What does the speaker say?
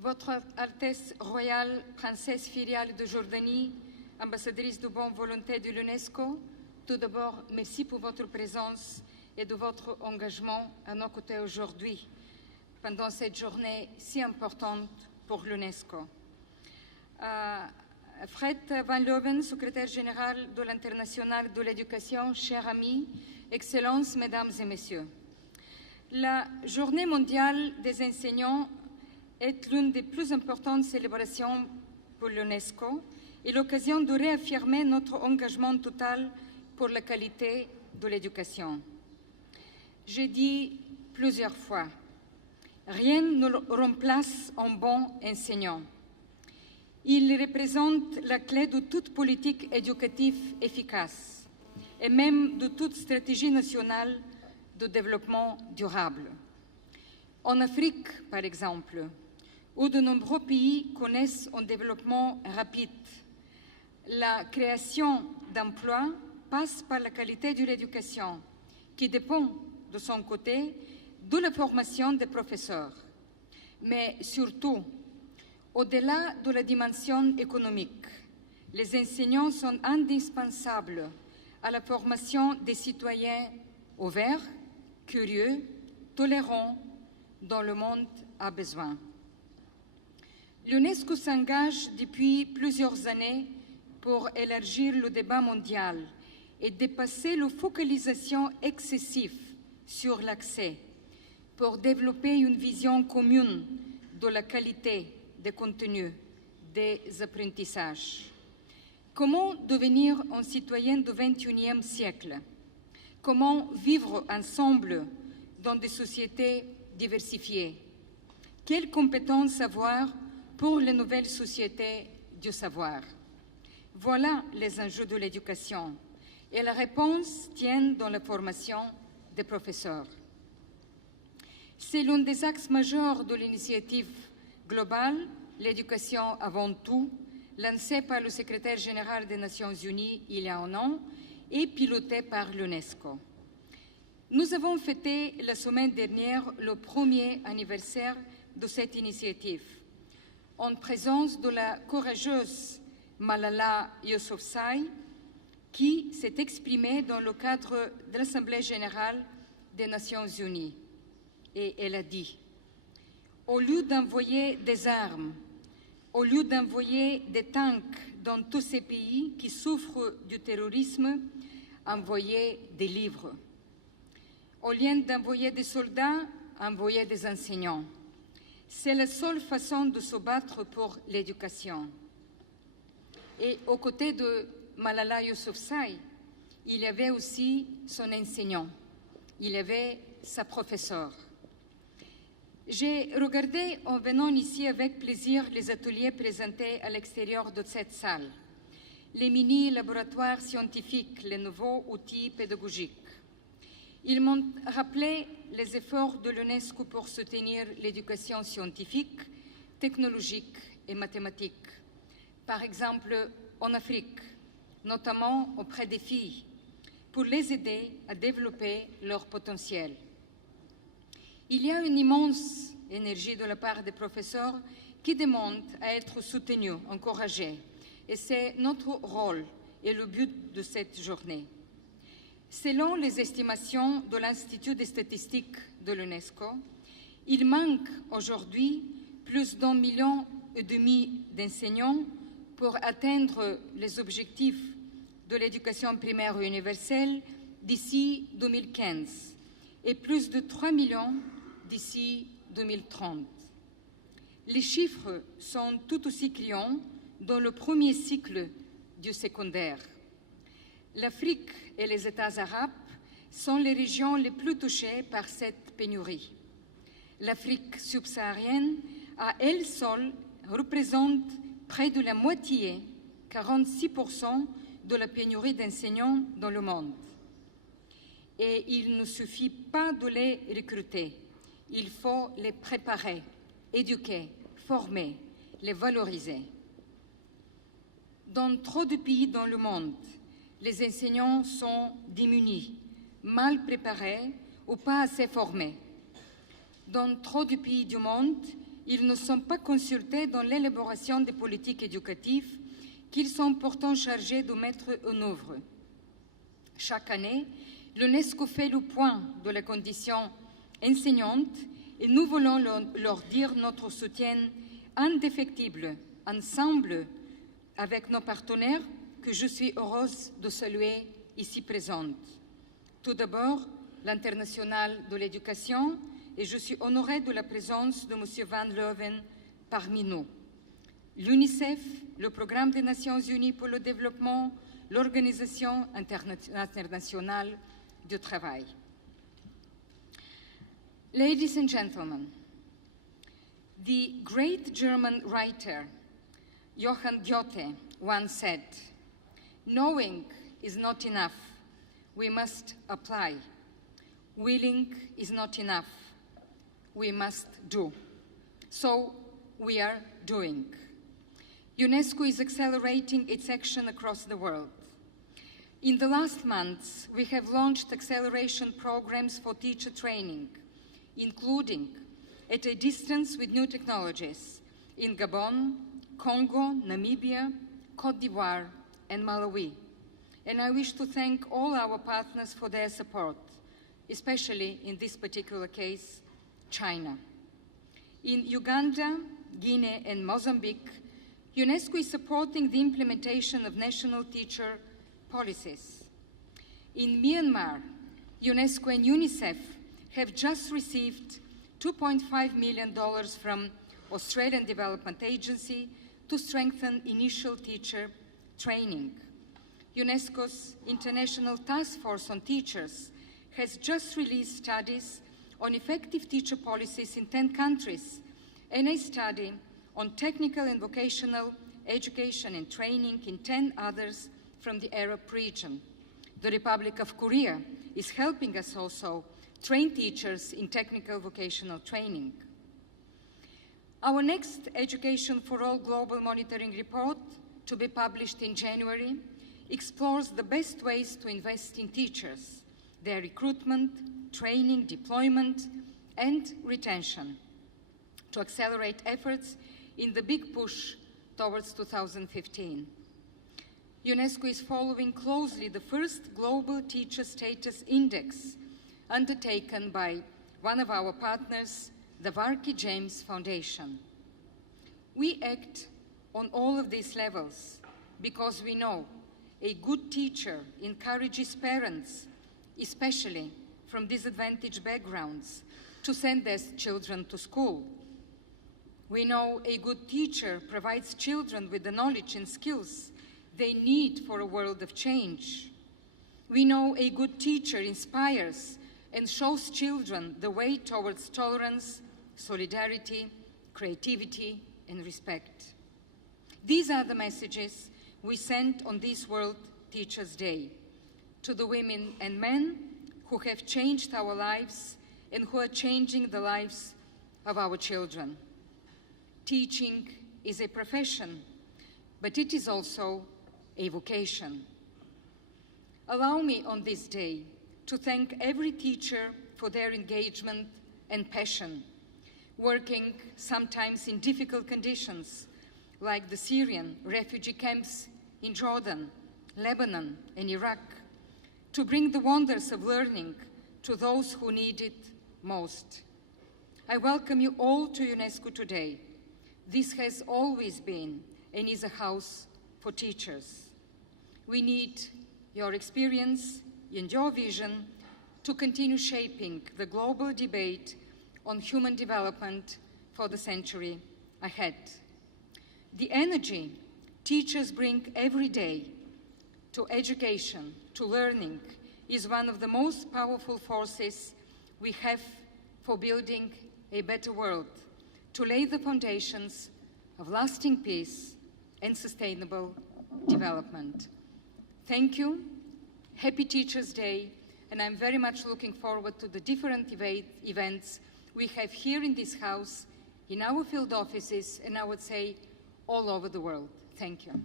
Votre Altesse royale, princesse filiale de Jordanie, ambassadrice de bonne volonté de l'UNESCO, tout d'abord, merci pour votre présence et de votre engagement à nos côtés aujourd'hui, pendant cette journée si importante pour l'UNESCO. Fred Van Leeuwen, secrétaire général de l'International de l'éducation, chers amis, Excellences, Mesdames et Messieurs. La Journée mondiale des enseignants est l'une des plus importantes célébrations pour l'UNESCO et l'occasion de réaffirmer notre engagement total pour la qualité de l'éducation. J'ai dit plusieurs fois, rien ne remplace un bon enseignant. Il représente la clé de toute politique éducative efficace et même de toute stratégie nationale de développement durable. En Afrique, par exemple, où de nombreux pays connaissent un développement rapide, la création d'emplois passe par la qualité de l'éducation, qui dépend, de son côté, de la formation des professeurs. Mais surtout, au-delà de la dimension économique, les enseignants sont indispensables à la formation des citoyens ouverts, curieux, tolérants, dont le monde a besoin. L'UNESCO s'engage depuis plusieurs années pour élargir le débat mondial et dépasser la focalisation excessive sur l'accès, pour développer une vision commune de la qualité des contenus, des apprentissages. Comment devenir un citoyen du XXIe siècle? Comment vivre ensemble dans des sociétés diversifiées? Quelles compétences avoir pour les nouvelles sociétés du savoir? Voilà les enjeux de l'éducation et la réponse tient dans la formation des professeurs. C'est l'un des axes majeurs de l'initiative globale, l'éducation avant tout, lancée par le secrétaire général des Nations Unies il y a un an et pilotée par l'UNESCO. Nous avons fêté la semaine dernière le premier anniversaire de cette initiative, en présence de la courageuse Malala Yousafzai, qui s'est exprimée dans le cadre de l'Assemblée générale des Nations unies. Et elle a dit, au lieu d'envoyer des armes, au lieu d'envoyer des tanks dans tous ces pays qui souffrent du terrorisme, envoyez des livres. Au lieu d'envoyer des soldats, envoyez des enseignants. C'est la seule façon de se battre pour l'éducation. Et aux côtés de Malala Yousafzai, il y avait aussi son enseignant, il y avait sa professeure. J'ai regardé en venant ici avec plaisir les ateliers présentés à l'extérieur de cette salle, les mini-laboratoires scientifiques, les nouveaux outils pédagogiques. Ils m'ont rappelé les efforts de l'UNESCO pour soutenir l'éducation scientifique, technologique et mathématique. Par exemple, en Afrique, notamment auprès des filles, pour les aider à développer leur potentiel. Il y a une immense énergie de la part des professeurs qui demandent à être soutenus, encouragés. Et c'est notre rôle et le but de cette journée. Selon les estimations de l'Institut des statistiques de l'UNESCO, il manque aujourd'hui plus d'1,5 million d'enseignants pour atteindre les objectifs de l'éducation primaire universelle d'ici 2015 et plus de 3 millions d'ici 2030. Les chiffres sont tout aussi criants dans le premier cycle du secondaire. L'Afrique et les États arabes sont les régions les plus touchées par cette pénurie. L'Afrique subsaharienne, à elle seule, représente près de la moitié, 46%, de la pénurie d'enseignants dans le monde. Et il ne suffit pas de les recruter, il faut les préparer, éduquer, former, les valoriser. Dans trop de pays dans le monde, les enseignants sont démunis, mal préparés ou pas assez formés. Dans trop de pays du monde, ils ne sont pas consultés dans l'élaboration des politiques éducatives qu'ils sont pourtant chargés de mettre en œuvre. Chaque année, l'UNESCO fait le point de la condition enseignante et nous voulons leur dire notre soutien indéfectible, ensemble avec nos partenaires que je suis heureuse de saluer ici présentes. Tout d'abord, l'International de l'éducation, et je suis honorée de la présence de M. Van Leuven parmi nous. L'UNICEF, le Programme des Nations Unies pour le développement, l'Organisation internationale du travail. Ladies and gentlemen, the great German writer Johann Goethe once said, "Knowing is not enough, we must apply. Willing is not enough, we must do." So we are doing. UNESCO is accelerating its action across the world. In the last months, we have launched acceleration programs for teacher training, including at a distance with new technologies in Gabon, Congo, Namibia, Cote d'Ivoire, and Malawi. And I wish to thank all our partners for their support, especially in this particular case, China. In Uganda, Guinea, and Mozambique, UNESCO is supporting the implementation of national teacher policies. In Myanmar, UNESCO and UNICEF have just received $2.5 million from Australian Development Agency to strengthen initial teacher training. UNESCO's International Task Force on Teachers has just released studies on effective teacher policies in 10 countries and a study on technical and vocational education and training in 10 others from the Arab region. The Republic of Korea is helping us also train teachers in technical vocational training. Our next Education for All Global Monitoring Report, to be published in January, explores the best ways to invest in teachers, their recruitment, training, deployment, and retention, to accelerate efforts in the big push towards 2015. UNESCO is following closely the first Global Teacher Status Index undertaken by one of our partners, the Varkey James Foundation. We act on all of these levels because we know a good teacher encourages parents, especially from disadvantaged backgrounds, to send their children to school. We know a good teacher provides children with the knowledge and skills they need for a world of change. We know a good teacher inspires and shows children the way towards tolerance, solidarity, creativity, and respect. These are the messages we sent on this World Teachers' Day to the women and men who have changed our lives and who are changing the lives of our children. Teaching is a profession, but it is also a vocation. Allow me on this day to thank every teacher for their engagement and passion, working sometimes in difficult conditions, like the Syrian refugee camps in Jordan, Lebanon, and Iraq, to bring the wonders of learning to those who need it most. I welcome you all to UNESCO today. This has always been and is a house for teachers. We need your experience and your vision to continue shaping the global debate on human development for the century ahead. The energy teachers bring every day to education, to learning, is one of the most powerful forces we have for building a better world, to lay the foundations of lasting peace and sustainable development. Thank you. Happy Teachers' Day, and I'm very much looking forward to the different events we have here in this house, in our field offices, and I would say all over the world. Thank you.